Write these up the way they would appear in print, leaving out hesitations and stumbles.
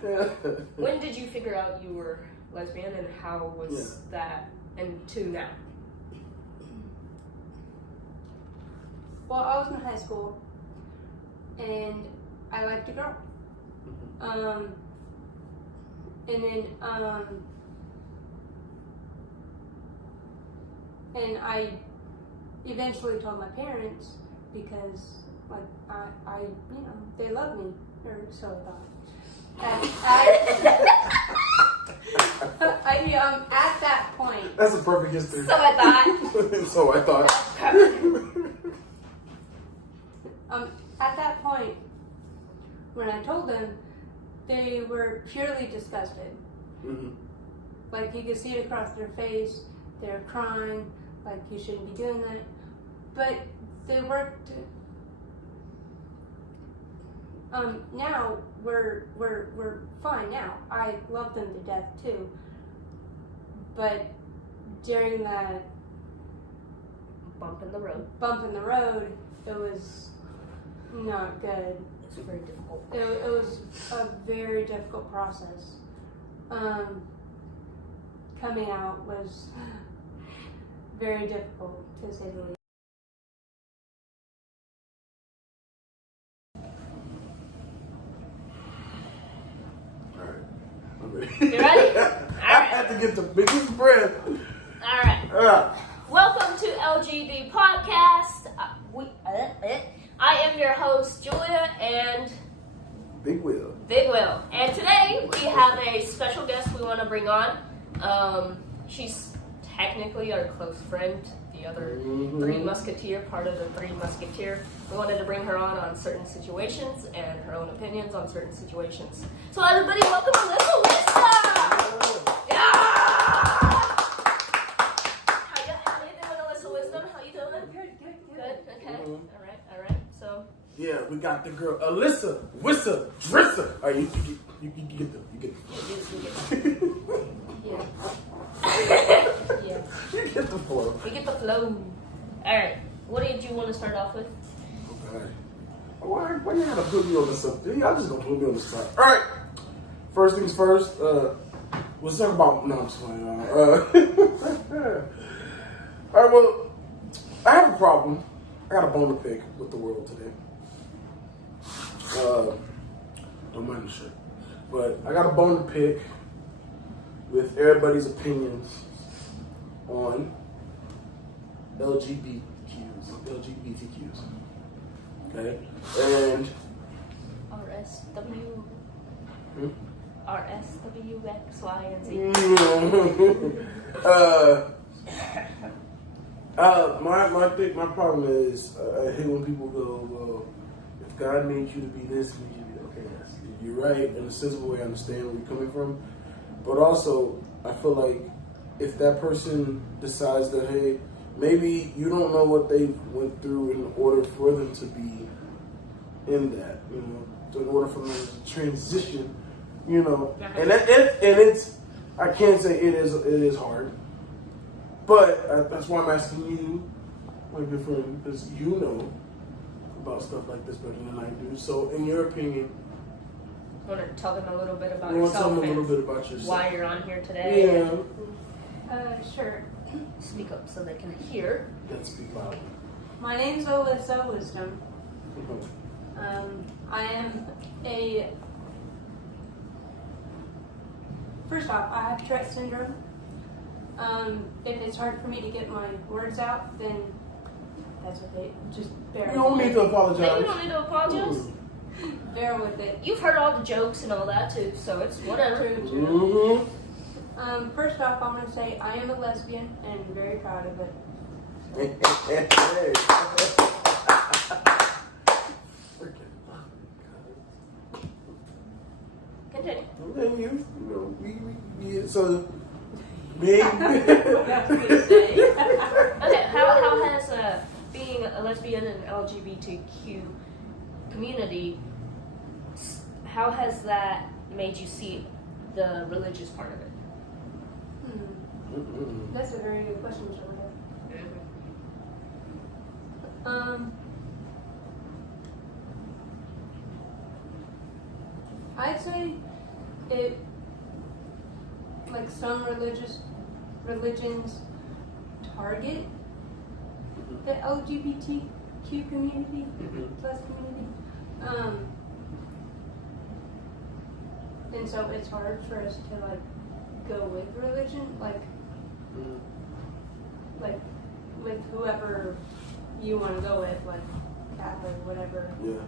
When did you figure out you were lesbian, and how was that, and to now? Well, I was in high school, and I liked a girl. And then, and I eventually told my parents because, like, I you know, they love me, or so I thought. At that point. That's a perfect history. So I thought. So I thought. At that point, when I told them, they were purely disgusted. Mm-hmm. Like, you could see it across their face. They're crying, like, you shouldn't be doing that. But they worked. Now we're fine now. I love them to death too. But during that bump in the road, it was not good. It's very difficult. It was a very difficult process. Coming out was very difficult, to say the least. You ready? I had to get the biggest breath. All right. Welcome to LGD Podcast. I am your host, Julia, and Big Will. And today we have a special guest we want to bring on. She's technically our close friend, the other Three Musketeer, part of the Three Musketeer. We wanted to bring her on certain situations and her own opinions on certain situations. So everybody, welcome Alyssa Wisdom! Yeah! How you doing, Alyssa Wisdom? How you doing? Good. Okay. All right. So. Yeah, we got the girl Alyssa Wisdom. Drisser. All right, you get the. Yeah. You get the flow. We get the flow. All right. What did you want to start off with? Okay. Why you gotta put me on the subject? Y'all just gonna put me on the spot. All right. First things first. Let's talk about. No, I'm just playing. All right. Well, I have a problem. I got a bone to pick with the world today. Don't mind the shit. But I got a bone to pick with everybody's opinions on LGBTQs. Okay? And RSW. RSWX, Y, and Z. My problem is I hate when people go, well, if God made you to be this, he made you to be okay. Yes, you're right in a sensible way. I understand where you're coming from, but also I feel like if that person decides that, hey, maybe you don't know what they went through in order for them to be in that, you know, in order for them to transition, you know, and it's I can't say it is hard, but that's why I'm asking you, my good friend, because you know about stuff like this better than I do. So, in your opinion, Want to tell them a little bit about you want to yourself? tell them a little bit about yourself. Why you're on here today? Yeah. Sure. Speak up so they can hear. Let's speak loud. My name's Alyssa Wisdom. I am First off, I have Tourette syndrome. If it's hard for me to get my words out, then that's okay. Just bear with it. You don't need to apologize. No, you don't need to apologize. Bear with it. You've heard all the jokes and all that too, so it's whatever. True. First off, I'm going to say I am a lesbian and very proud of it. Continue. And you know, we so me. Okay, how has being a lesbian and LGBTQ community, how has that made you see the religious part of it? That's a very good question, Julia. I'd say it, like some religions target the LGBTQ community, plus community. And so it's hard for us to like go with religion, like with whoever you want to go with, like Catholic, whatever. Yeah.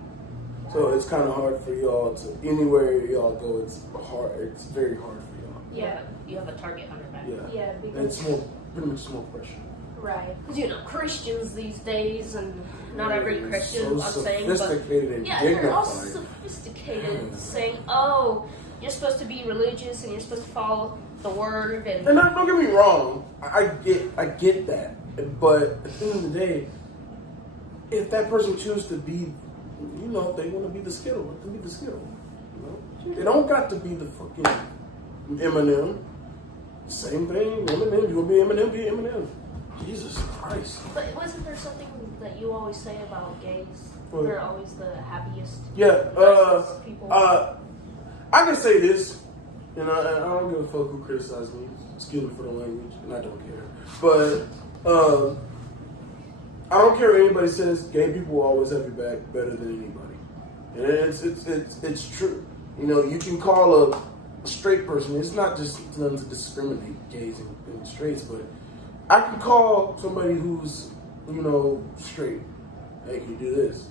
So it's kind of hard for y'all to, anywhere y'all go, it's hard. It's very hard for y'all. Yeah, you have a target on your back. Yeah. Yeah, And because it's more, pretty much more pressure. right. Because, you know, Christians these days, and not every Christian, so I'm saying, but sophisticated and yeah, they're all dignified. sophisticated, saying, oh, you're supposed to be religious and you're supposed to follow the word. And don't get me wrong, I get that. But at the end of the day, if that person chooses to be, you know, if they want to be the Skittle, let them be the Skittle. You know? They don't got to be the fucking Eminem. Same thing, Eminem. You want to be Eminem, be Eminem. Jesus Christ. But wasn't there something that you always say about gays? What? They're always the happiest. Yeah, nicest people. I can say this, and I don't give a fuck who criticizes me. Excuse me for the language, and I don't care. But I don't care what anybody says. Gay people will always have your back better than anybody, and it's true. You know, you can call a straight person. It's not just done to discriminate gays and straights, but I can call somebody who's, you know, straight. Hey, can you do this?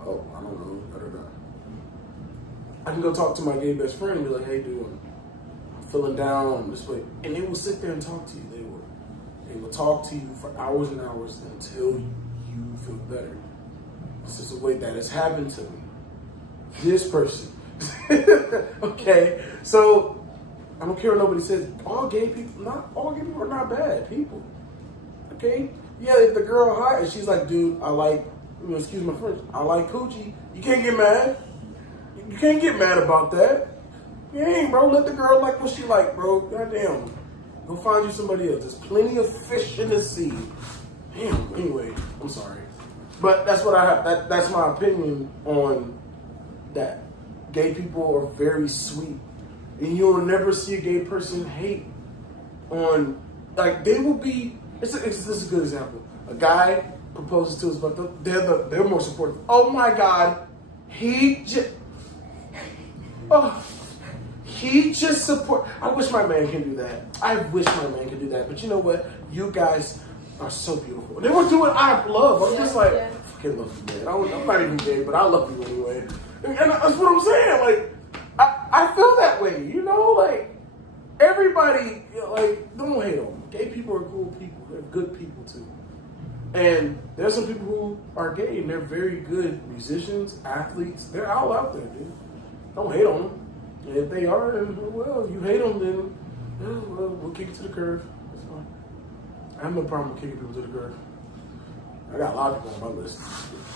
Oh, I don't know. I don't know. I can go talk to my gay best friend and be like, hey, dude, I'm feeling down this way. And they will sit there and talk to you. They will talk to you for hours and hours until you feel better. This is the way that has happened to me. This person. Okay? So, I don't care what nobody says. All gay people are not bad people. Okay? Yeah, if the girl hot and she's like, dude, I like, excuse my French, I like coochie. You can't get mad. You can't get mad about that. You ain't, bro. Let the girl like what she like, bro. Goddamn. Go find you somebody else. There's plenty of fish in the sea. Damn. Anyway, I'm sorry. But that's what I have. That's my opinion on that. Gay people are very sweet. And you'll never see a gay person hate on, like, they will be, this is a good example. A guy proposes to his brother, they're more supportive. Oh my God, he just support. I wish my man can do that. I wish my man could do that. But you know what? You guys are so beautiful. They were doing I love. I'm just like, I fucking love you, man. I'm not even gay, but I love you anyway. And that's what I'm saying. Like, I feel that way, you know? Like, everybody, like, don't hate on them. Gay people are cool people. They're good people, too. And there's some people who are gay, and they're very good musicians, athletes. They're all out there, dude. Don't hate on them. And if they are, then, well, if you hate them, then, well, we'll kick it to the curb. That's fine. I have no problem with kicking people to the curb. I got a lot of people on my list.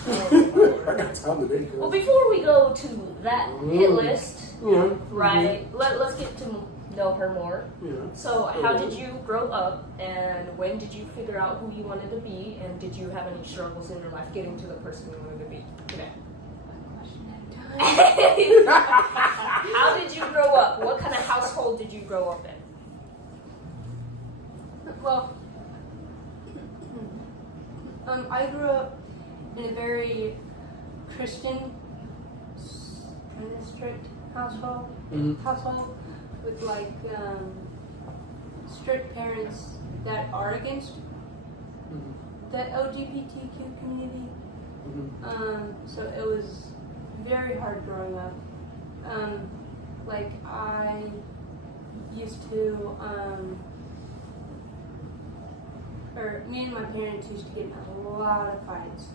I got time to make it. Well, before we go to that hit list, right, let's get to know her more. Yeah. So how did you grow up, and when did you figure out who you wanted to be, and did you have any struggles in your life getting to the person you wanted to be today? How did you grow up? What kind of household did you grow up in? Well, I grew up in a very Christian, kind of strict household. With like strict parents that are against the LGBTQ community. So it was very hard growing up. Like I used to, or me and my parents used to get in a lot of fights.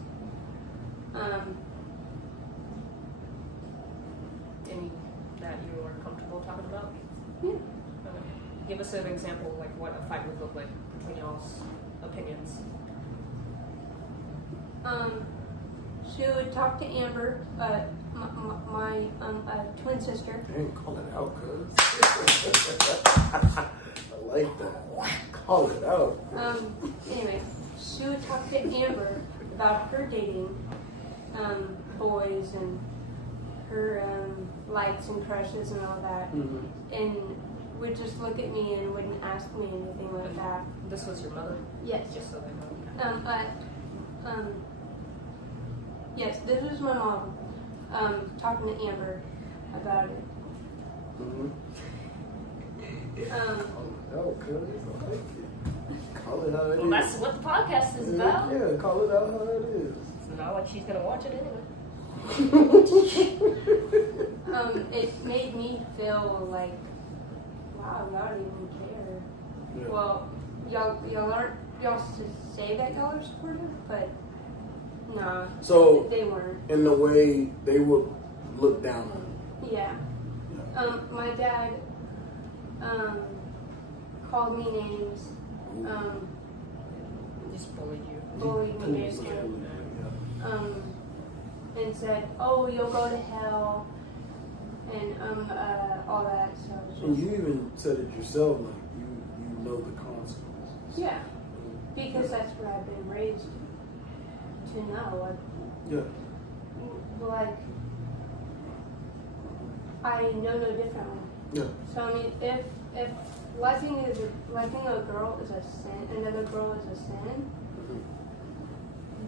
Any that you are comfortable talking about? Yeah. Give us an example, like what a fight would look like between y'all's opinions. She would talk to Amber, my twin sister. Dang, call it out, cuz. I like that. Call it out. Anyway, she would talk to Amber about her dating boys and her likes and crushes and all that, and would just look at me and wouldn't ask me anything like that. This was your mother? Yes. Just so they know. Yes, this was my mom talking to Amber about it. Call it how it is. Well, that's what the podcast is about. Yeah, call it out how it is. It's not like she's gonna watch it anyway. It made me feel like, wow, y'all don't even care. Yeah. Well, y'all say that y'all are supportive, but nah. So they weren't. In the way they would look down on you. Yeah. My dad called me names. Just bullied you. Bullied me basically. And said, "Oh, you'll go to hell," and all that stuff. And you even said it yourself, like you know the consequences. Yeah, because that's what I've been raised to know. Like I know no differently. Yeah. So I mean, if liking a girl is a sin, another girl is a sin,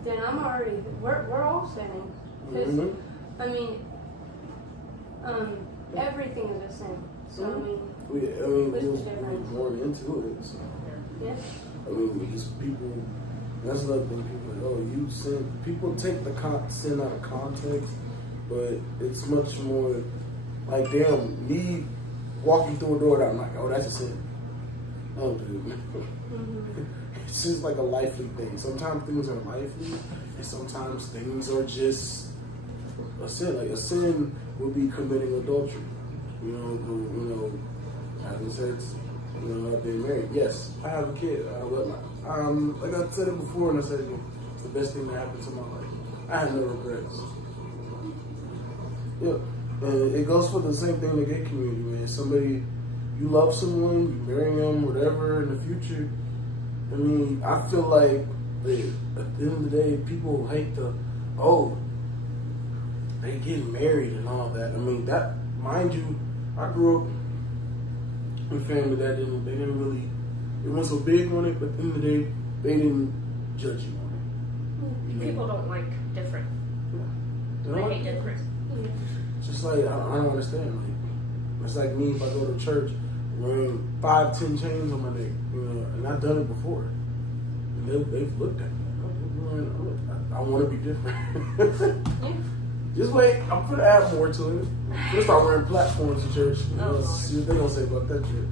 then we're all sinning. Because I mean, everything is a sin. So I mean, we were born into it. So. Yeah. I mean, just people. That's another thing. People are like, oh, you sin. People take the sin out of context, but it's much more like, damn, me walking through a door that I'm like, oh, that's a sin. Oh, dude. It's just like a lively thing. Sometimes things are lively, and sometimes things are just a sin. Like a sin would be committing adultery. You know, having sex. You know, being married. Yes, I have a kid. Like I said it before, and I said it's the best thing that happened to my life. I have no regrets. Yeah, and it goes for the same thing in the gay community, man. Somebody, you love someone, you marry them, whatever. In the future, I mean, I feel like at the end of the day, people hate they getting married and all that. I mean, that, mind you, I grew up in a family that they weren't so big on it, but at the end of the day, they didn't judge you on it. People don't like different. They hate different. Just like, I don't understand. Like, it's like me if I go to church wearing 5, 10 chains on my neck, you know, and I've done it before. And they've looked at me. I want to be different. Just wait, I'm gonna add more to it. I'm gonna start wearing platforms in church. See what they gonna say about that shit.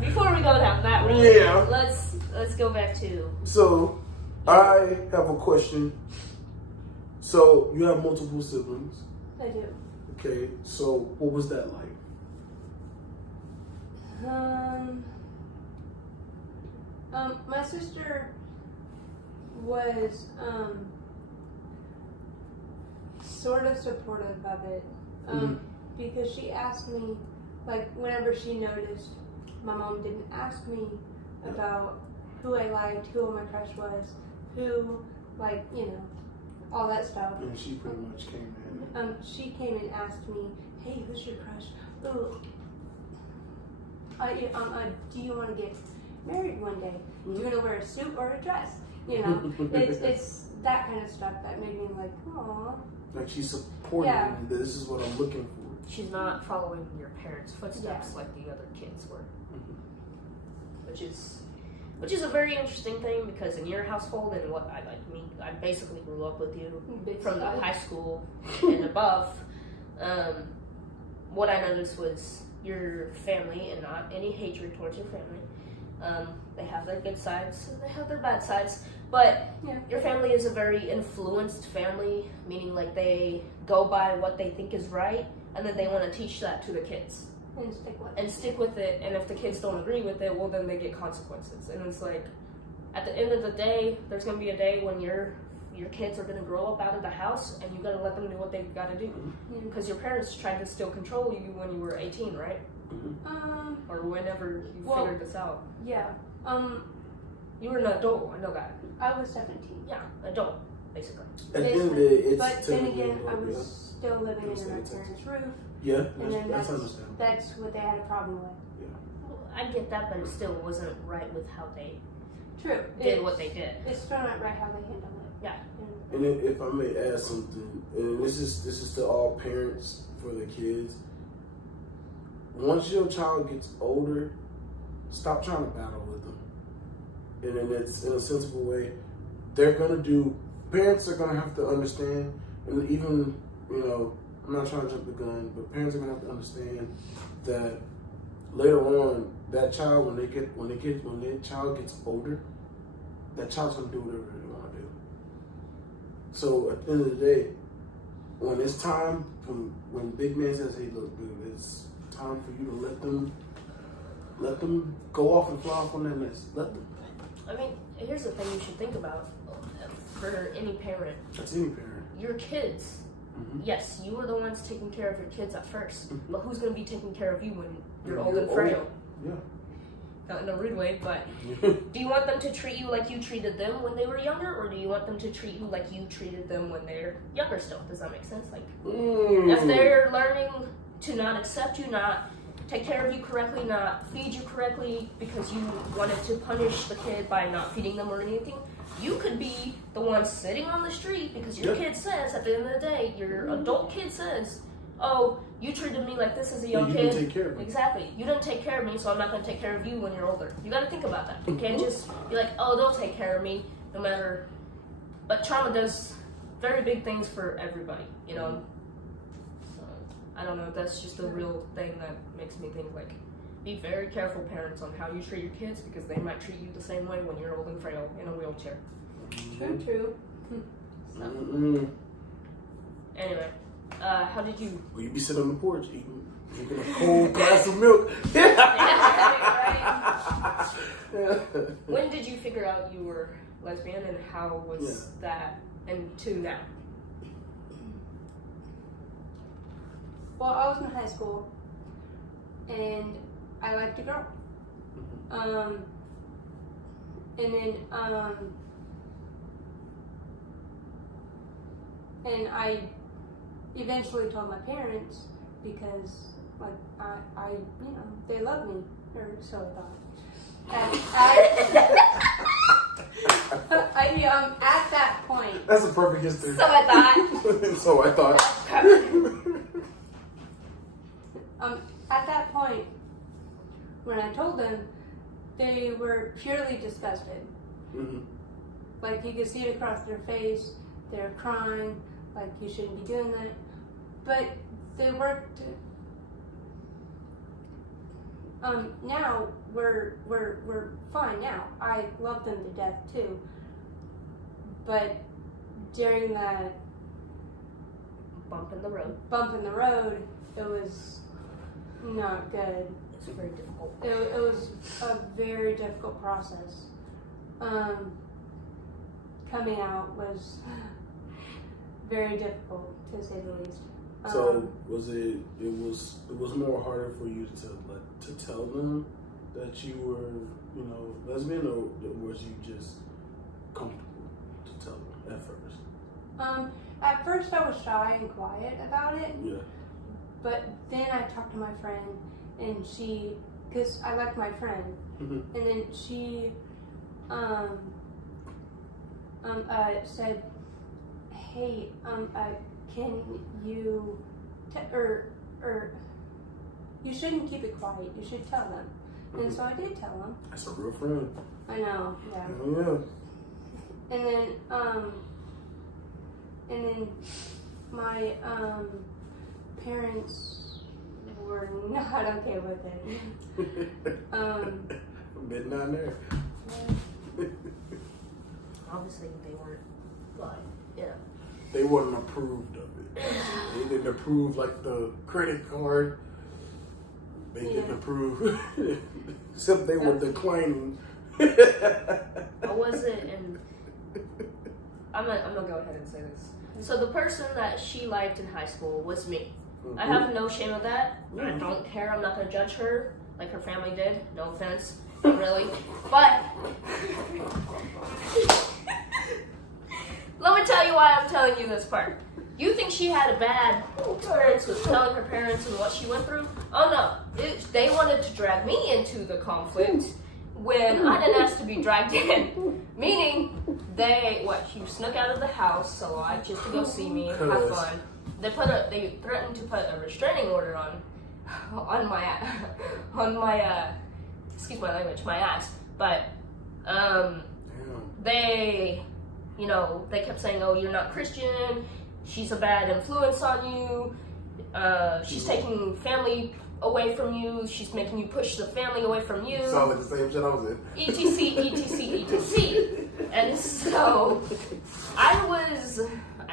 Before we go down that road, let's go back to. So, I have a question. So, you have multiple siblings. I do. Okay, so what was that like? My sister was sort of supportive of it, because she asked me, like, whenever she noticed my mom didn't ask me about who I liked, who my crush was, who, like, you know, all that stuff. And she pretty much came in. She came and asked me, "Hey, who's your crush? Ooh, do you want to get married one day? Do you want to wear a suit or a dress?" You know, it's that kind of stuff that made me like, "Aw." Like, she's supporting me. This is what I'm looking for. She's not following your parents' footsteps like the other kids were, which is a very interesting thing, because in your household and what I basically grew up with you from the high school and above. What I noticed was your family, and not any hatred towards your family. They have their good sides and they have their bad sides, but your family is a very influenced family, meaning like they go by what they think is right, and then they want to teach that to the kids. And stick with it, and if the kids don't agree with it, well, then they get consequences. And it's like, at the end of the day, there's going to be a day when your kids are going to grow up out of the house, and you got to let them do what they've got to do. Because your parents tried to still control you when you were 18, right? Or whenever you figured this out. Yeah. You were an adult, I know that. I was 17. Yeah, adult. basically. At the end of the day, it's but then again, I technically was still living under my parents' roof, Yeah, and then that's understandable. that's what they had a problem with. Well, I get that, but it still wasn't right with how they True. did what they did. It's still not right how they handle it. Yeah. And if I may add something, and this is to all parents for their kids. Once your child gets older, stop trying to battle with them. And then it's in a sensible way. Parents are gonna have to understand, and even, I'm not trying to jump the gun, but parents are gonna have to understand that later on, that child, when their child gets older, that child's gonna do whatever they want to do. So at the end of the day, when it's time, when big man says, "Hey, look, dude, it's time for you to let them go off and fly off on that nest. Let them." I mean, here's the thing you should think about for any parent. That's any parent. Your kids. Mm-hmm. Yes, you were the ones taking care of your kids at first, but who's going to be taking care of you when you're When old you're and frail? Yeah. Not in a rude way, but do you want them to treat you like you treated them when they were younger, or do you want them to treat you like you treated them when they're younger still? Does that make sense? Like, if they're learning to not accept you, not take care of you correctly, not feed you correctly because you wanted to punish the kid by not feeding them or anything, you could be the one sitting on the street because your kid says, at the end of the day, your adult kid says, "Oh, you treated me like this as a young you kid." didn't take care of me. Exactly. You didn't take care of me, so I'm not going to take care of you when you're older. You got to think about that. You can't just be like, "Oh, they'll take care of me no matter." But trauma does very big things for everybody, So I don't know. That's just a real thing that makes me think, like, be very careful, parents, on how you treat your kids because they might treat you the same way when you're old and frail in a wheelchair. True. Anyway, how did you? Well, you be sitting on the porch drinking a cold glass of milk. When did you figure out you were lesbian, and how was that, and to now? Well, I was in high school, and I liked a girl. And I eventually told my parents because, like, I they love me, or so I thought. At that point. That's a perfect history. So I thought. So I thought. At that point, when I told them, they were purely disgusted. Mm-hmm. Like, you could see it across their face. They're crying, like, you shouldn't be doing that. But they worked. Now we're fine now. I love them to death too. But during that bump in the road, it was not good. It's very difficult. It was a very difficult process. Coming out was very difficult, to say the least. So it was more harder for you to tell them that you were, lesbian, or was you just comfortable to tell them at first? At first I was shy and quiet about it. Yeah. But then I talked to my friend, and she, because I liked my friend, and then she said, "Hey, can you, you shouldn't keep it quiet. You should tell them." And so I did tell them. That's a real friend. I know, yeah. Oh, yeah. And then my parents were not okay with it. Bit not there. Obviously, they weren't, but yeah. They wasn't approved of it. They didn't approve, like, the credit card. They didn't approve. Except they were declining. How was it? And I'm gonna go ahead and say this. So the person that she liked in high school was me. I have no shame of that. I don't care. I'm not gonna judge her like her family did. No offense, not really. But Let me tell you why I'm telling you this part. You think she had a bad experience with telling her parents and what she went through? Oh no, they wanted to drag me into the conflict when I didn't ask to be dragged in. Meaning, she snuck out of the house a lot just to go see me and have fun. They threatened to put a restraining order on my excuse my language, my ass. But they kept saying, "Oh, you're not Christian. She's a bad influence on you. She's taking family away from you. She's making you push the family away from you." Sound like the same shit I was in. etc. And so I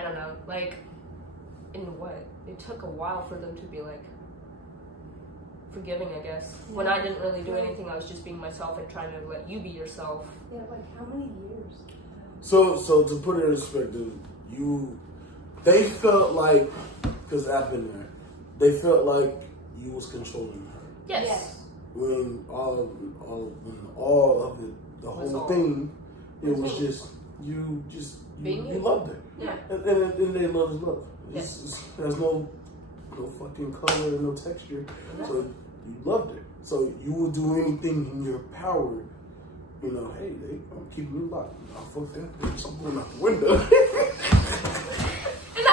don't know, like, in what? It took a while for them to be like forgiving, I guess. When I didn't really do anything, I was just being myself and trying to let you be yourself. Yeah, like how many years? So to put it in perspective, they felt like, because I've been there, they felt like you was controlling her. Yes. When all of the whole thing, it was just you loved her. Yeah. And they love is love. There's no fucking color, no texture. So you loved it. So you will do anything in your power. You know, hey, I'm keeping you locked. I'll fuck that bitch. I'm going out the window. And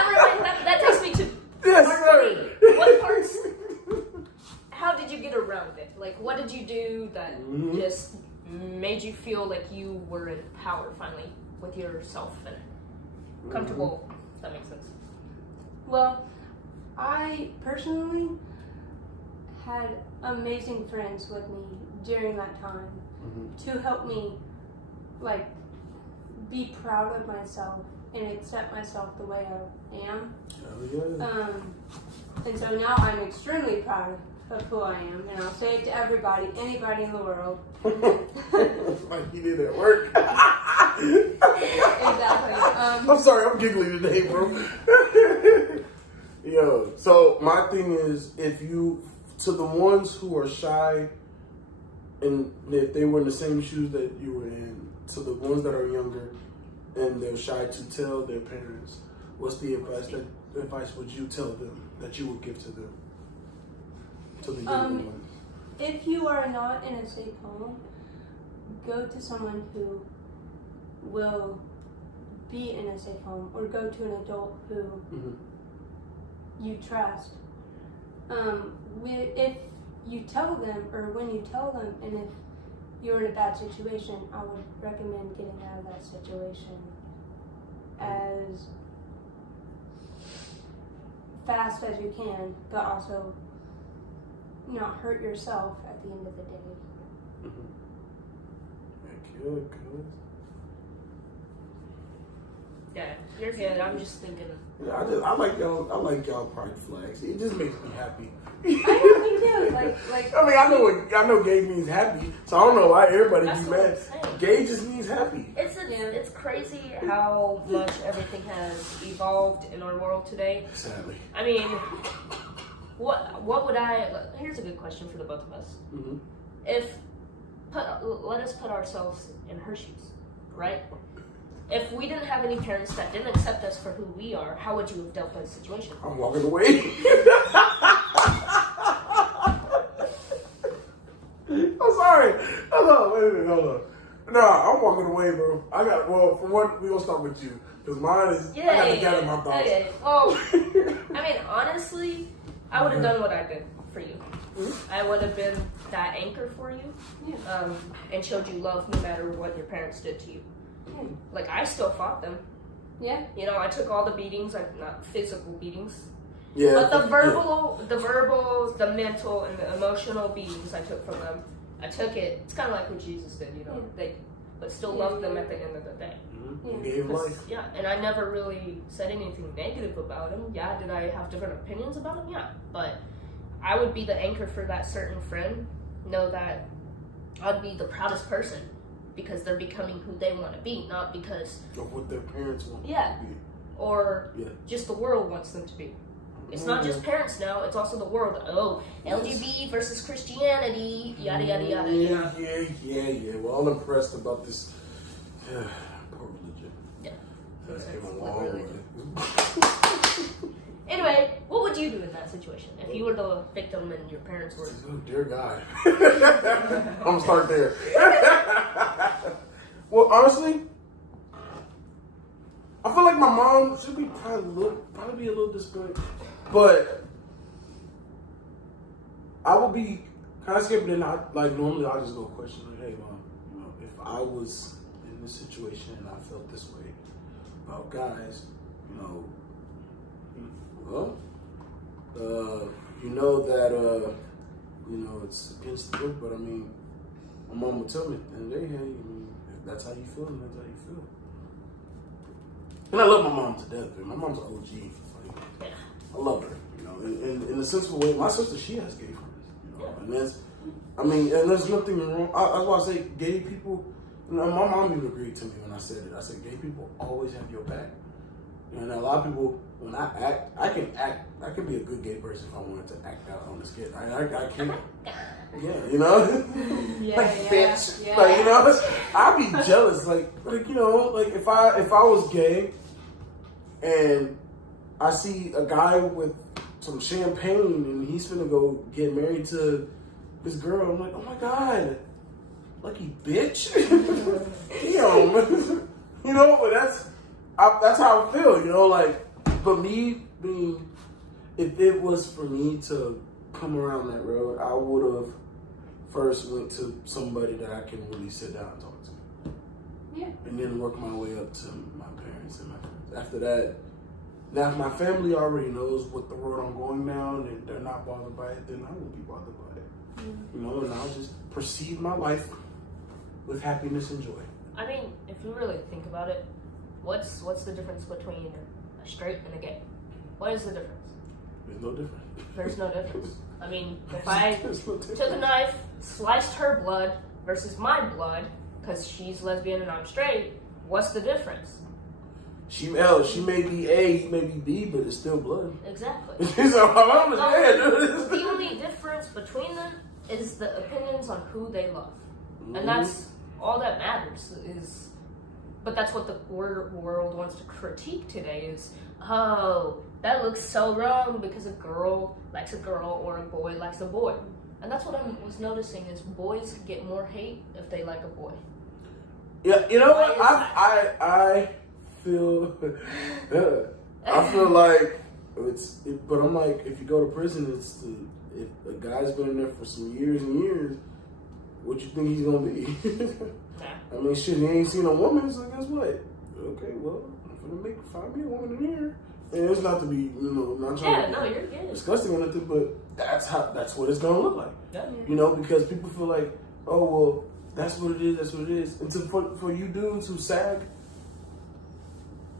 that takes me to yes, part sir. 3. What parts? How did you get around it? Like, what did you do that just made you feel like you were in power finally with yourself and comfortable? If that makes sense. Well, I personally had amazing friends with me during that time to help me, like, be proud of myself and accept myself the way I am. And so now I'm extremely proud of who I am, and I'll say it to anybody in the world. Like you did at work. Exactly. I'm sorry, I'm giggling today, bro. Yo, so my thing is, to the ones who are shy, and if they were in the same shoes that you were in, to the ones that are younger and they're shy to tell their parents, what's the advice would you tell them that you would give to them? To the younger ones. If you are not in a safe home, go to someone who will be in a safe home, or go to an adult who you trust. If you tell them, or when you tell them, and if you're in a bad situation, I would recommend getting out of that situation as fast as you can, but also not hurt yourself at the end of the day. Good. Yeah, you're good. I'm just thinking. Yeah, I like y'all pride flags. It just makes me happy. I know, me too. Like. I mean, I know gay means happy, so I don't know why everybody be mad. Gay just means happy. It's crazy how much everything has evolved in our world today. Sadly. I mean, what would here's a good question for the both of us. Let us put ourselves in her shoes, right? If we didn't have any parents that didn't accept us for who we are, how would you have dealt with the situation? I'm walking away. I'm sorry. Hold on. No, I'm walking away, bro. For one, we gonna start with you. Because mine is, I gotta gather my thoughts. Okay. Well, I mean, honestly, I would have done what I did for you. I would have been that anchor for you, and showed you love no matter what your parents did to you. Like, I still fought them. Yeah. You know, I took all the beatings, like, not physical beatings. Yeah. But the verbal, the mental, and the emotional beatings I took from them, I took it. It's kind of like what Jesus did, you know. But still loved them at the end of the day. Gave life. Yeah, and I never really said anything negative about him. Yeah, did I have different opinions about him? Yeah, but I would be the anchor for that certain friend. Know that I'd be the proudest person because they're becoming who they want to be, not because of what their parents want. Yeah, to be. Or just the world wants them to be. It's not just parents now; it's also the world. Oh, LGBT versus Christianity, yada yada yada. Yeah. We're all impressed about this poor religion. Yeah. So That it's came a long literally. way. Anyway, what would you do in that situation if you were the victim and your parents were? Oh, dear God. I'm gonna start there. Well, honestly, I feel like my mom should be probably be a little disappointed, but I would be kind of scared. But then normally I just go question like, hey mom, if I was in this situation and I felt this way about guys, well, that it's against the book, but I mean, my mom would tell me, and hey, if that's how you feel, then that's how you feel. And I love my mom to death, man. My mom's an OG. Like, I love her, in a sensible way. My sister, she has gay friends, and and there's nothing wrong. That's why I say gay people. My mom even agreed to me when I said it. I said gay people always have your back. And a lot of people, when I act, I can be a good gay person if I wanted to act out on the skit. I can. Yeah, bitch. Yeah. I'd be jealous. If I was gay and I see a guy with some champagne and he's finna go get married to this girl, I'm like, oh my God, lucky bitch. Damn. But that's how I feel, but me being, if it was for me to come around that road, I would have first went to somebody that I can really sit down and talk to. Yeah. And then work my way up to my parents and my friends. After that, now if my family already knows what the road I'm going down and they're not bothered by it, then I won't be bothered by it. Mm-hmm. And I'll just proceed my life with happiness and joy. I mean, if you really think about it, what's the difference between a straight and a gay? What is the difference? There's no difference. There's no difference. I mean, if I took a knife, sliced her blood versus my blood, because she's lesbian and I'm straight, what's the difference? She may be A, he may be B, but it's still blood. Exactly. So I'm the only difference between them is the opinions on who they love. Mm-hmm. And that's all that matters. But that's what the world wants to critique today is, oh, that looks so wrong because a girl likes a girl or a boy likes a boy. And that's what I was noticing is boys get more hate if they like a boy. Yeah, you know what? I feel like but I'm like, if you go to prison, if a guy's been in there for some years and years, what you think he's gonna be? I mean, shit, he ain't seen a woman, so guess what? Okay, well, I'm gonna find me a woman in here. And it's not to be, not trying to be disgusting or nothing, but that's what it's gonna look like. Yeah. Because people feel like, oh well, that's what it is. And for you dudes who sag,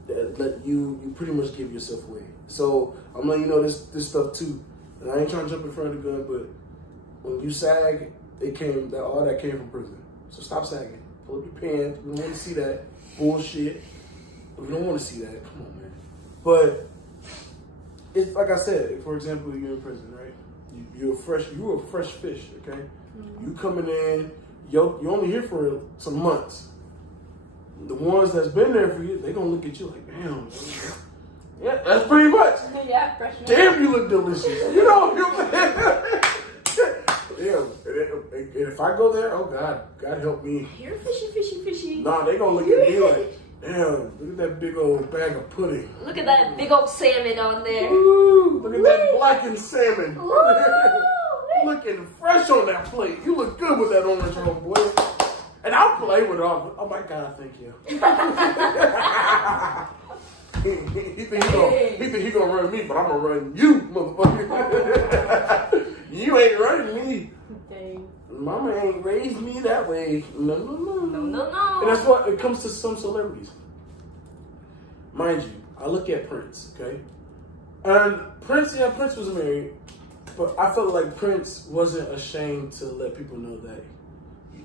that you pretty much give yourself away. So I'm letting you know this stuff too. And I ain't trying to jump in front of the gun, but when you sag, all that came from prison. So stop sagging. Pull up your pants. We don't want to see that bullshit. We don't want to see that. Come on, man. But it's like I said. For example, you're in prison, right? You're a fresh fish. Okay. Mm-hmm. You coming in. You're only here for some months. The ones that's been there for you, they gonna look at you like, damn. Yeah, that's pretty much. Yeah, fresh. Damn, you look delicious. You know what I'm saying? Damn. And if I go there, oh God help me. You're fishy. Nah, they gonna look at me like, damn, look at that big old bag of pudding. Look at that big old salmon on there. Ooh, look at that blackened salmon. Looking fresh on that plate. You look good with that orange roll, boy. And I'll play with it all. Oh my God, thank you. he think he gonna run me, but I'm gonna run you, motherfucker. You ain't running me. Dang. Mama ain't raised me that way. No. No. And that's what it comes to some celebrities. Mind you, I look at Prince, okay? And Prince was married, but I felt like Prince wasn't ashamed to let people know that.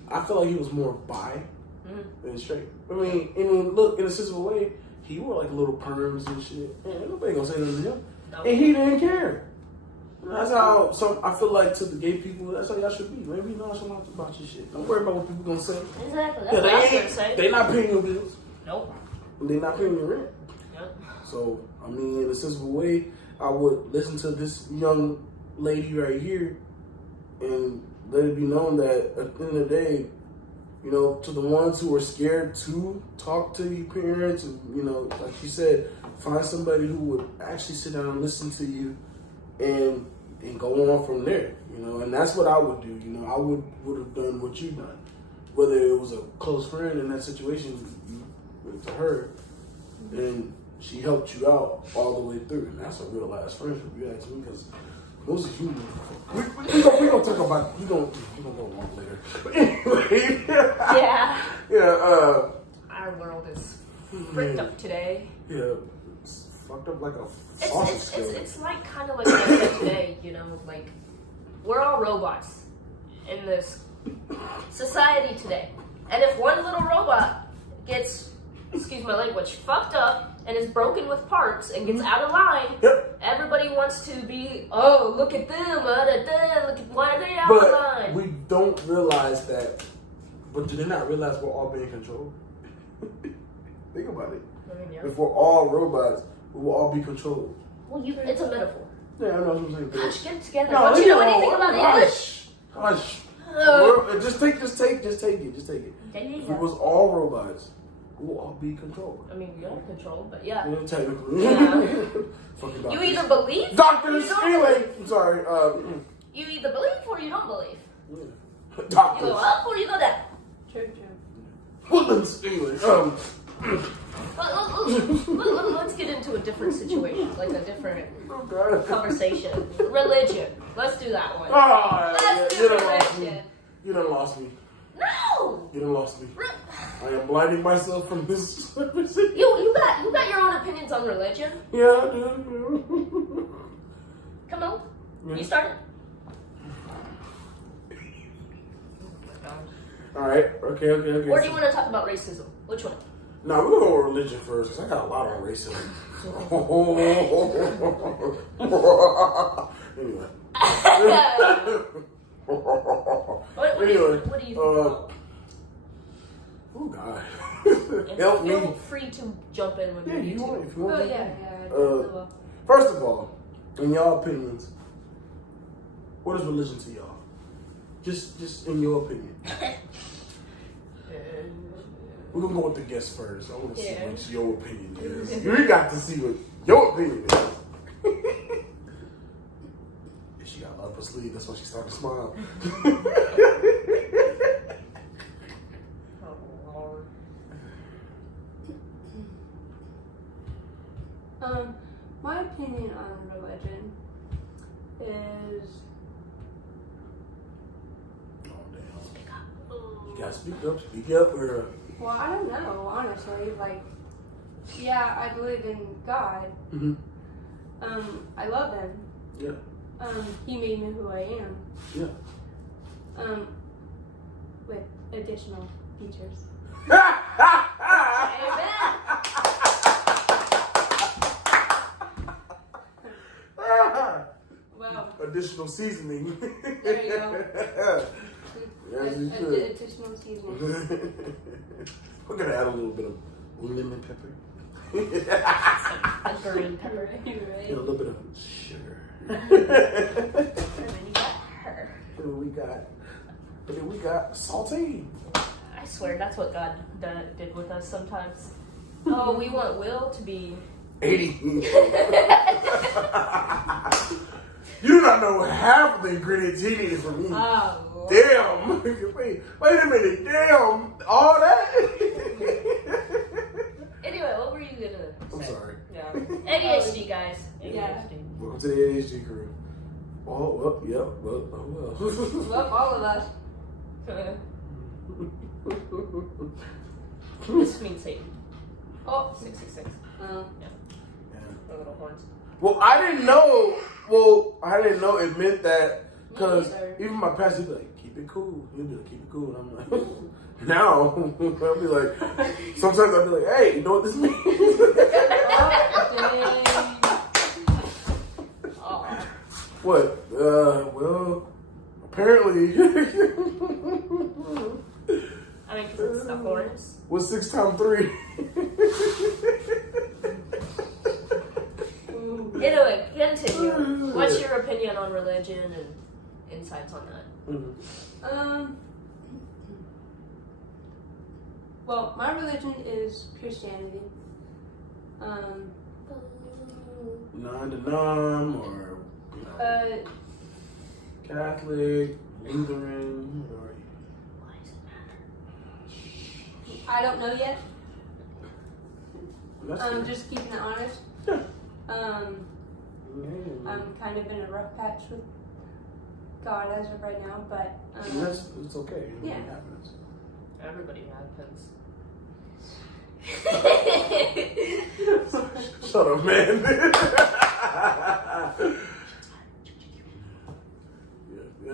I felt like he was more bi than straight. I mean, look, in a sensible way, he wore like little perms and shit. And nobody gonna say nothing to him. No. And he didn't care. And that's how I feel like to the gay people, that's how y'all should be. Maybe nonchalant about your shit. Don't worry about what people gonna say. Exactly. That's what I was gonna say. They not paying your bills. Nope. and they're not paying your rent. Yep. So, I mean, in a sensible way, I would listen to this young lady right here and let it be known that at the end of the day, you know, to the ones who are scared to talk to your parents, and, you know, like she said, find somebody who would actually sit down and listen to you and go on from there, you know. And that's what I would do, you know. I would have done what you done. Whether it was a close friend in that situation, you went to her and she helped you out all the way through. And that's a real ass friendship, you ask me, because those are human. We're gonna talk about, we're gonna go on later. But anyway, Yeah. Yeah, Our world is fricked up today. yeah, it's fucked up like a sausage skillet. It's like kind of like what I said today, you know, like we're all robots in this society today. And if one little robot gets, excuse my language, fucked up and is broken with parts and gets out of line, Yep. everybody wants to be, oh, look at them, look at why are they out of But line? we don't realize that. But do they not realize we're all being controlled? Think about it. I mean, yeah. If we're all robots, we will all be controlled. Well, it's a metaphor. Yeah, I know what I'm saying. Gosh, get it together. No, Don't you know anything about English? Hush. Uh, Just take it. If it was all robots, we'll all be controlled. I mean, we are controlled, but yeah. You know, technically. Yeah. Fucking You doctors. either believe, Doctors, or you don't anyway. believe. I'm sorry. You either believe or you don't believe. Yeah. You Doctors. go up or you go down. True. Woodlands, anyway. Let's get into a different situation, like a different Oh, God. conversation. Religion. Let's do that one. Oh, Let's yeah, do you done lost me. religion. You done lost me. No. You done lost me. I am blinding myself from this. You got your own opinions on religion. Yeah, I do. Come on. Yeah. You started. All right. Okay. Or do you want to talk about racism? Which one? Now we're gonna go with religion first, because I got a lot on racism. Anyway. What do you think? Oh God. And Help feel me. free to jump in when Yeah, you need you to. want if you want. Oh, to. yeah. I will. First of all, in y'all opinions, what is religion to y'all? Just in your opinion. We're gonna go with the guest first. I want to see what your opinion is. We got to see what your opinion is. She got up her sleeve. That's why she started to smile. My opinion on religion is. Oh damn! You gotta speak up, or. Well, I don't know, honestly. Like, yeah, I believe in God. Mm-hmm. I love Him. Yeah. He made me who I am. Yeah. With additional features. Well, Additional seasoning. there you go. Yes, you should. Additional seasoning. We're gonna add a little bit of lemon pepper. Pepper and pepper. And a little bit of sugar. And then you got her. And then we got saltine. I swear, that's what God did with us sometimes. Oh, we want Will to be 80. You do not know half of the ingredients he needed from me. Oh, Damn. Wait a minute. Damn. All that? Anyway, what were you gonna say? I'm sorry. Yeah. ADHD, guys. Yeah. Welcome to the ADHD crew. Oh, well, yeah. Well, oh, well. Well, all of us. This means Satan. Oh, 666. oh. The little horns. Well, I didn't know it meant that, because Me neither. even my pastor, he'd be like, keep it cool. He'll be like, keep it cool. And I'm like, now, I'll be like, sometimes I'll be like, hey, you know what this means? Aw. What? Well, apparently. I mean, because it's the horns. What's 6 times 3? Anyway, continue. What's your opinion on religion and insights on that? Well, my religion is Christianity. Non-denom or Catholic, Lutheran, or Why does it matter? I don't know yet. that's I'm good. just keeping it honest. Yeah. I'm kind of in a rough patch with God as of right now, but It's okay. Yeah. It happens. Everybody happens. Shut up, man. yeah.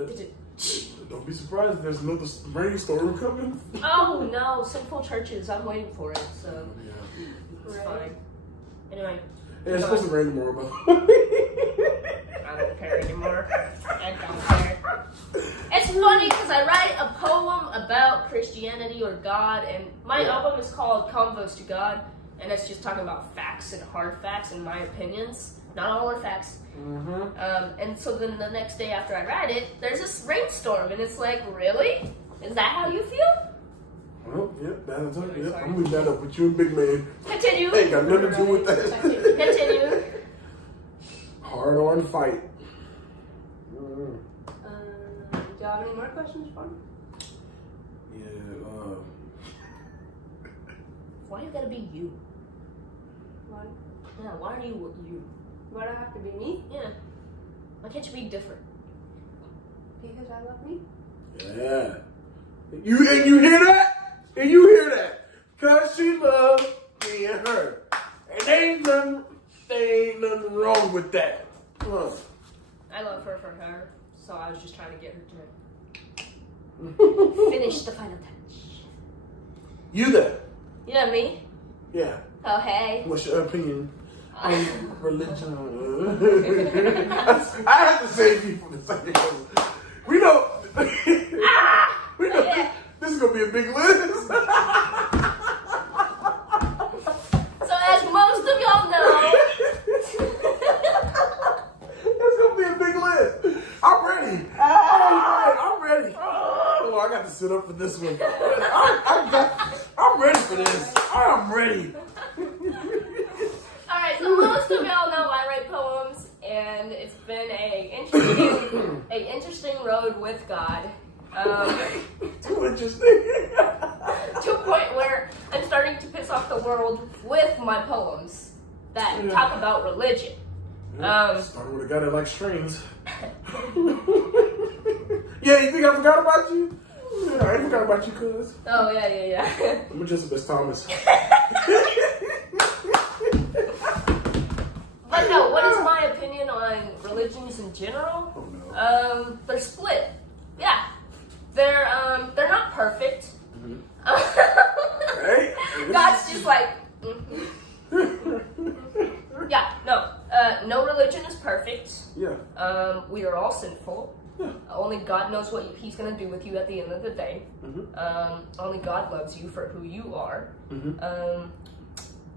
Don't be surprised if there's another rainstorm coming. Oh no, Sinful churches. I'm waiting for it, so it's Right. fine. Anyway, Yeah, it's supposed to rain tomorrow, but I don't care anymore. I don't care. It's funny because I write a poem about Christianity or God, and my album is called Convos to God, and it's just talking about facts and hard facts and my opinions. Not all are facts. And so then the next day after I write it, there's this rainstorm, and it's like, really? Is that how you feel? well, that's it. Yep. I'm gonna leave that up with you and Big Man. Continue. Ain't got nothing to do with that. Continue. Hard on fight. do you have any more questions for me? Yeah. Why you gotta be you? What? Yeah, why are you you? Why do I have to be me? Yeah. Why can't you be different? Because I love me? Yeah. You hear that? And you hear that? Cause she loves me and her. And there ain't nothing wrong with that. I love her for her, so I was just trying to get her to finish the final touch. You there? Yeah, me? Yeah. Oh, hey. What's your opinion on religion? I have to save you from the second. We know. We know. Yeah. This is gonna be a big list. So as most of y'all know, It's gonna be a big list. I'm ready. I'm ready. Oh, I got to sit up for this one. I'm ready for this. I'm ready. alright, so most of y'all know I write poems, and it's been a interesting road with God. Too interesting. To a point where I'm starting to piss off the world with my poems that talk about religion. Started with a guy that likes strings. Yeah, you think I forgot about you? Yeah, I ain't forgot about you, cuz. Oh, yeah. I'm Elizabeth Thomas. But no, what is my opinion on religions in general? Oh, no. They're split. Yeah. They're not perfect. Hey? God's just like, yeah, no. No religion is perfect. Yeah. We are all sinful. Yeah. Only God knows what He's going to do with you at the end of the day. Only God loves you for who you are.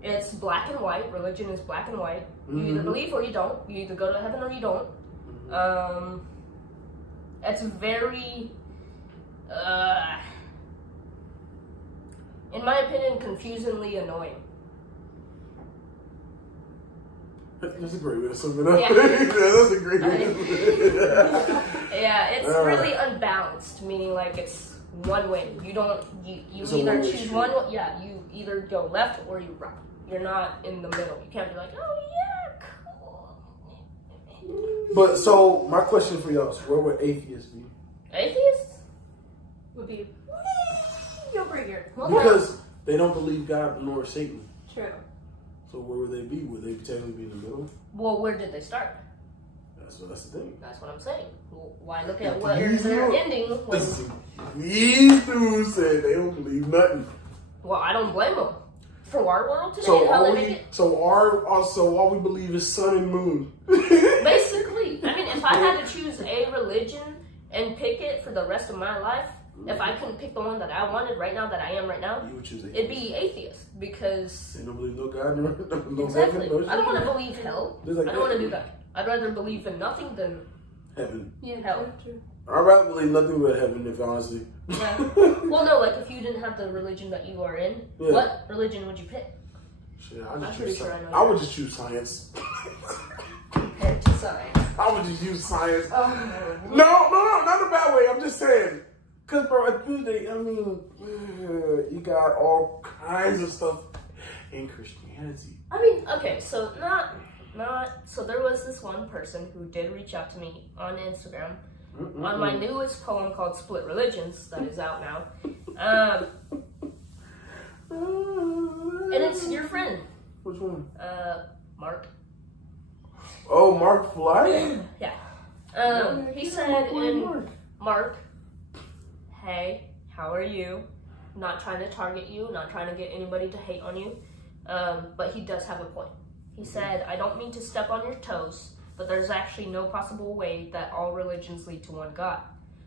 It's black and white. Religion is black and white. You either believe or you don't. You either go to heaven or you don't. It's very, in my opinion, confusingly annoying. That's a great way to sum it up. Yeah. That's a great way to sum it up. Yeah, it's really unbalanced, meaning like it's one way. You don't, you It's a either one-way choose street. one way, yeah, you either go left or you right. You're not in the middle. You can't be like, oh yeah, cool. But so my question for y'all is, where would atheists be? Atheists? Would be over here. Well, Because they don't believe God nor Satan. True. So where would they be? Would they technically be in the middle? well, where did they start? That's the thing. That's what I'm saying. Well, why look at where they're ending? When, These dudes said they don't believe nothing. well, I don't blame them. For our world today, So how all they make it. all we believe is sun and moon. Basically, I mean, if I had to choose a religion and pick it for the rest of my life, If I couldn't pick the one that I wanted right now, that I am right now, you would choose atheist. it'd be atheist because They don't believe no God, no exactly. heaven, no I don't want shit. to believe hell. Just like I don't want to do that. I'd rather believe in nothing than heaven. Yeah, hell. true. I'd rather believe nothing but heaven, if honestly. Yeah. Well, no, like if you didn't have the religion that you are in, Yeah. what religion would you pick? Shit, I'm just pretty choose sure I know I would yours. just choose science. Compared to science. I would just use science. Oh, No, not in a bad way. I'm just saying. Because, bro, at the end of the day, I mean, you got all kinds of stuff in Christianity. I mean, okay, so so there was this one person who did reach out to me on Instagram on my newest poem called Split Religions that is out now. And it's your friend. Which one? Mark. Oh, Mark Fly? Yeah. He said in Mark, hey, how are you? Not trying to target you, not trying to get anybody to hate on you. But he does have a point. He said, I don't mean to step on your toes, but there's actually no possible way that all religions lead to one God.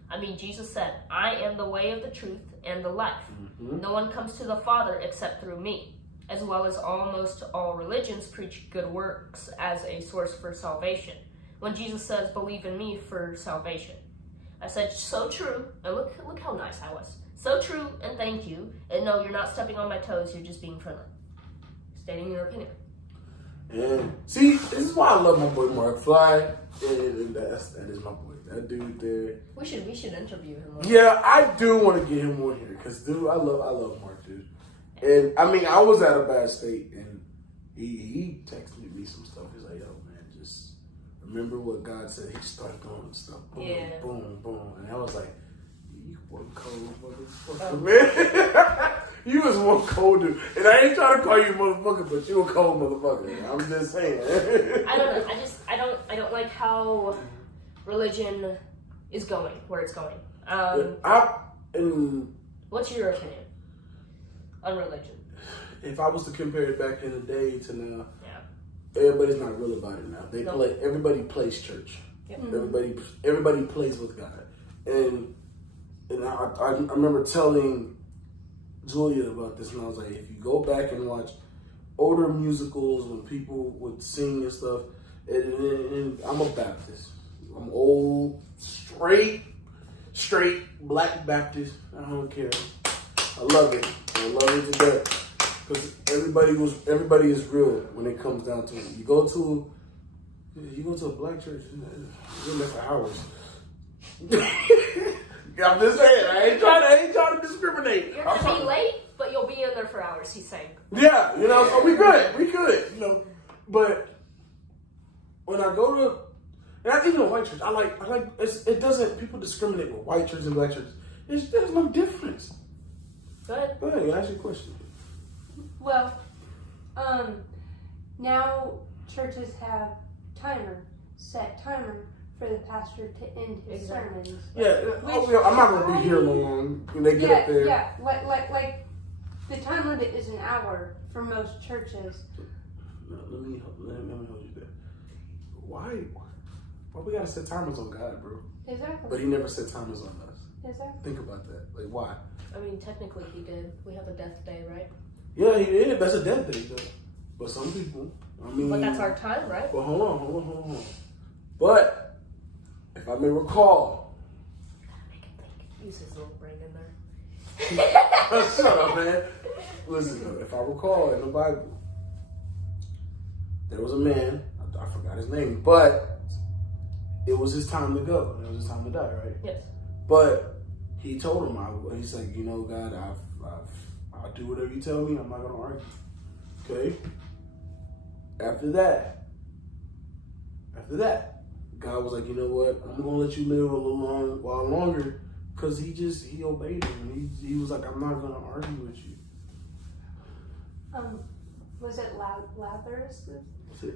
I mean, Jesus said, I am the way of the truth and the life. No one comes to the Father except through me, as well as almost all religions preach good works as a source for salvation. When Jesus says, believe in me for salvation. I said, so true, and look how nice I was. So true, and thank you, and no, you're not stepping on my toes, you're just being friendly. Stating your opinion. And see, this is why I love my boy Mark Fly. And that is my boy. That dude there. We should interview him. Yeah, I do want to get him on here because, dude, I love Mark, dude. And I mean, I was at a bad state, and he texted me some stuff. He's like, "Yo, man, just remember what God said." He started doing stuff, boom, boom, boom, and I was like, "You one cold motherfucker, man." You was one cold dude, and I ain't trying to call you a motherfucker, but you a cold motherfucker. I'm just saying. I don't know. I don't like how religion is going, where it's going. What's your opinion on religion? If I was to compare it back in the day to now, yeah, everybody's not real about it now. Everybody plays church. Yep. Everybody plays with God, and I remember telling Julia about this, and I was like, if you go back and watch older musicals when people would sing and stuff, and I'm a Baptist. I'm old, straight black Baptist. I don't care. I love it. I love it to death. Because everybody is real when it comes down to it. You go to a black church, you're there for hours. I'm just saying, I ain't trying to discriminate. You're gonna be late, but you'll be in there for hours, he's saying. Yeah, so we good, But when I go to, and I think in a white church, I like it doesn't, people discriminate with white churches and black churches. There's no difference. Go ahead. You ask your question. Well, now churches have set timer for the pastor to end his sermons. Yeah, I'm not gonna be here long when they get up there. Yeah, like the time limit is an hour for most churches. No, let me hold you there. Why we gotta set timers on God, bro? Exactly. But he never set timers on us. Exactly. Think about that. Like, why? I mean, technically he did. We have a death day, right? Yeah, he did. That's a death day, though. But some people, But that's our time, right? But hold on. But if I may recall, Make it think. Use his little brain in there. shut up, man. Listen, if I recall in the Bible, there was a man. I forgot his name, but it was his time to go. It was his time to die, right? Yes. But he told him, he's like, God, I'll do whatever you tell me. I'm not gonna argue. Okay. After that, God was like, you know what? I'm gonna let you live a little while longer, because he obeyed him. He was like, I'm not gonna argue with you. Was it Lazarus? Was it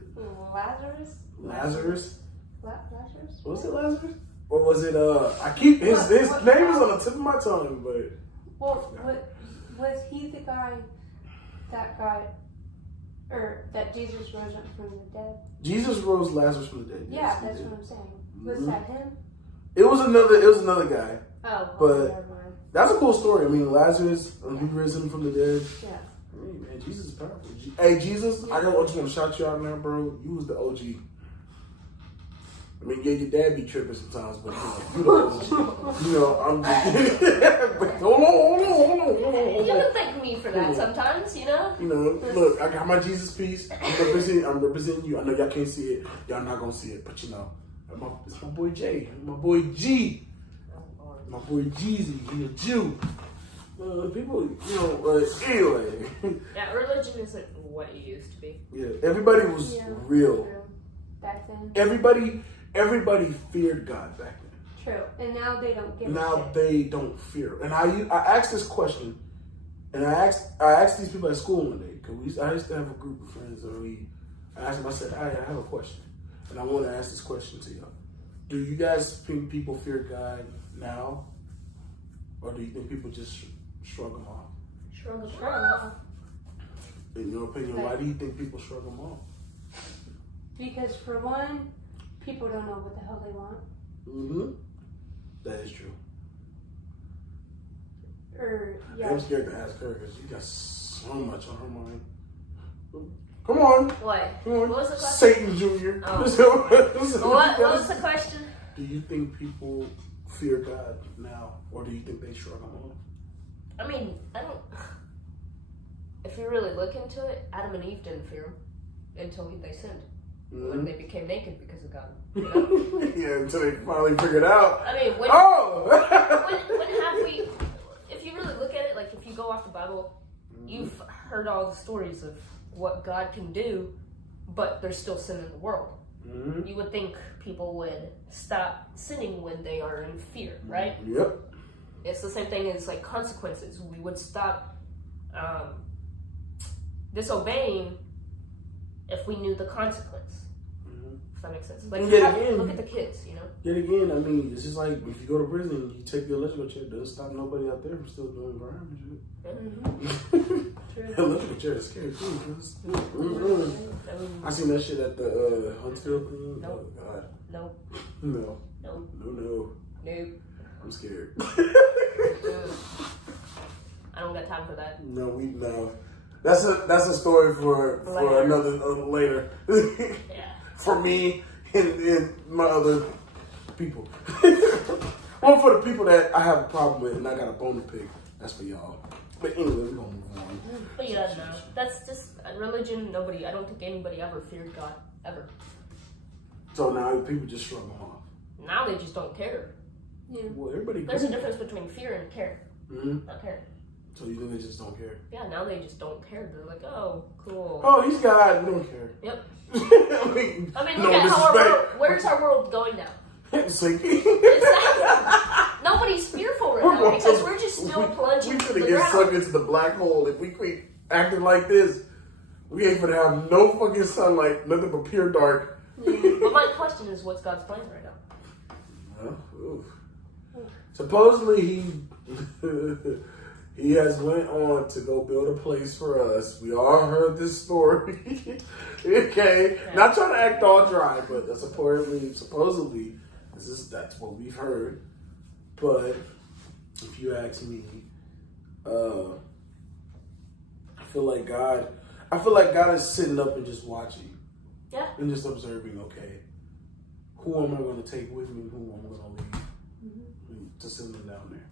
Lazarus? Lazarus? Lazarus? Was it Lazarus? Or was it his name is on the tip of my tongue, but was he the guy that Jesus rose up from the dead? Jesus rose Lazarus from the dead. Yeah, yes, that's what I'm saying. Was that him? It was another guy. Oh, but never mind. That's a cool story. I mean, Lazarus, he risen from the dead. Yeah. Hey, man, Jesus is powerful. Hey, Jesus, I just want to shout you out now, bro. You was the OG. I mean, yeah, your dad be tripping sometimes, but you know, I'm just... hold on. You can thank me for that sometimes, you know? You know, look, I got my Jesus piece. I'm representing you. I know y'all can't see it. Y'all not going to see it, but you know, it's my boy Jay. My boy G. My boy Jeezy. He a Jew. People, you know, anyway. Yeah, religion isn't what it used to be. Yeah, everybody was real. Back then. Everybody feared God back then. True. And now they don't give a Now shit. they don't fear. And I asked this question, and I asked these people at school one day, because I used to have a group of friends, and I asked them, I said, I have a question, and I want to ask this question to y'all. Do you guys think people fear God now, or do you think people just shrug him off? Shrug off. In your opinion, why do you think people shrug him off? Because for one, people don't know what the hell they want. Mm-hmm. That is true. Yeah. I'm scared to ask her because she got so much on her mind. Come on. What? Come on. What was the question? Satan Jr. Oh. What was the question? Do you think people fear God now, or do you think they shrug him off? I mean, I don't... If you really look into it, Adam and Eve didn't fear him until they sinned. When they became naked because of God. You know? Yeah, until they finally figured out. I mean, when have we... If you really look at it, like if you go off the Bible, you've heard all the stories of what God can do, but there's still sin in the world. Mm-hmm. You would think people would stop sinning when they are in fear, right? Yep. It's the same thing as like consequences. We would stop disobeying if we knew the consequence. If that makes sense. Like, look at the kids, you know? Yet again, I mean, it's just like if you go to prison, you take the electrical chair, it doesn't stop nobody out there from still doing crime and shit. True. The electrical chair is scary too, cause I seen that shit at the Huntsville thing. Nope. Oh God. Nope. No. Nope. No. Nope. I'm scared. I don't got time for that. No. That's a story for another later. Yeah. For me and my other people. One for the people that I have a problem with and I got a bone to pick. That's for y'all. But anyway, we're gonna move on. But you don't know. That's just religion. I don't think anybody ever feared God ever. So now people just shrug them off. Now they just don't care. Yeah. Well, everybody. There's a difference between fear and care. Mm-hmm. Not caring. So you think they just don't care? Yeah, now they just don't care. They're like, oh, cool. Oh, he's God. We don't care. Yep. I mean, look at how our world, where's our world going now? Sinking. Exactly. Nobody's fearful right now because we're just still plunging We to could the get sucked ground. into the black hole if we keep acting like this. We ain't gonna have no fucking sunlight, nothing but pure dark. But my question is, what's God's plan right now? Oof. Supposedly he has went on to go build a place for us. We all heard this story. Okay, Yeah. not trying to act all dry, but that's supposedly that's what we've heard. But if you ask me, I feel like God is sitting up and just watching. Yeah. And just observing. Okay, who am I going to take with me? And who am I going to leave to send them down there?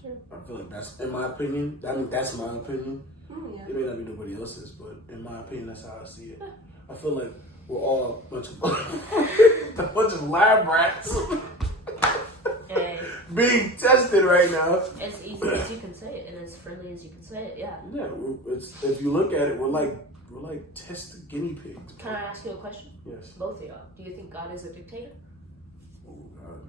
Sure. I feel like that's, in my opinion. I mean, that's my opinion. Yeah. It may not be nobody else's, but in my opinion, that's how I see it. I feel like we're all a bunch of lab rats And being tested right now. as easy as you can say it, and as friendly as you can say it, yeah. Yeah, if you look at it, we're like test guinea pigs. Can I ask you a question? Yes. Both of y'all. Do you think God is a dictator? Oh God.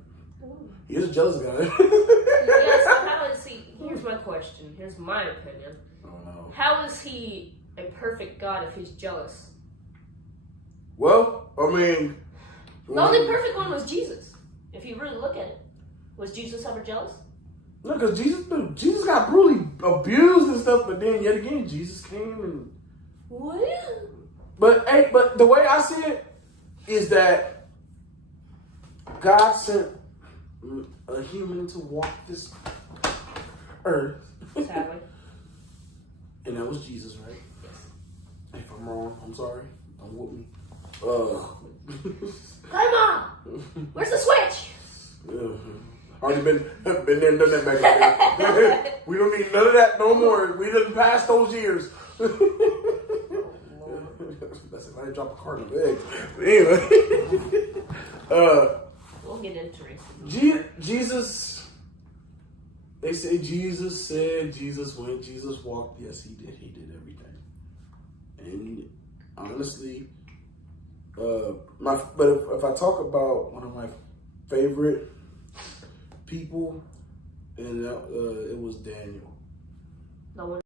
He is a jealous guy. Yes. So how is he? Here's my question. Here's my opinion. Oh no. How is he a perfect God if he's jealous? Well, I mean, The only perfect one was Jesus. If you really look at it, was Jesus ever jealous? no, because Jesus got brutally abused and stuff, but then yet again, Jesus came and. What? But the way I see it is that God sent a human to walk this earth. Sadly. And that was Jesus, right? Yes. If I'm wrong, I'm sorry. Don't whoop me. Come on! Where's the switch? Already been there, done that back there. We don't need none of that no more. We didn't pass those years. That's if I didn't drop a carton of eggs. But anyway. We'll get into it. Jesus, they say Jesus said, Jesus went, Jesus walked. Yes, he did. He did everything. And honestly, but if I talk about one of my favorite people, and it was Daniel. No one.